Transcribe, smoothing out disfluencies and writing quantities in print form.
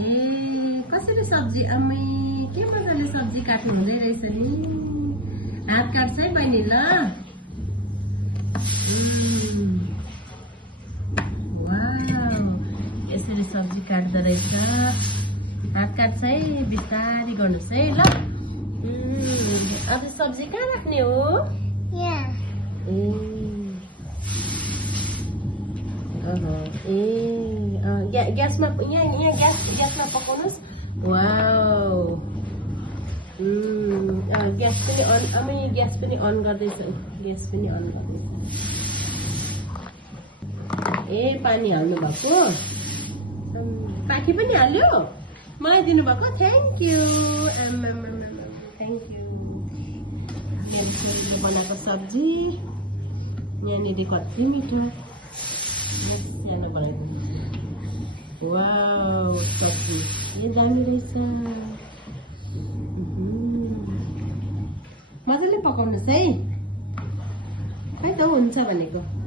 ए कसरी सब्जी अम्मै के मजाले सब्जी काट्नु हुँदै रहेछ नि हात काट्छ है बहिनी ल वाउ यसरी सब्जी काट्दो रहेछ हात काट्छ है बिस्तारै गर्नुहोस् है ल अब सब्जी कहाँ राख्ने हो ग्यासमा यहाँ ग्यासमा पकाउनुहोस् वाउ ग्यास पनि अन अमै ग्यास पनि अन गर्दैछ ग्यास पनि अन गर्दैछ ए पानी हाल्नु भएको पाखी पनि हाल्यो मलाई दिनुभएको थ्याङ्क यू थ्याङ्क यू मेरो छोरीले बनाएको सब्जी यहाँनिर कति मिठो सानो बनाएको वाउ सब्जी ए दामी रहेछ मजाले पकाउनुहोस् है खै त हुन्छ भनेको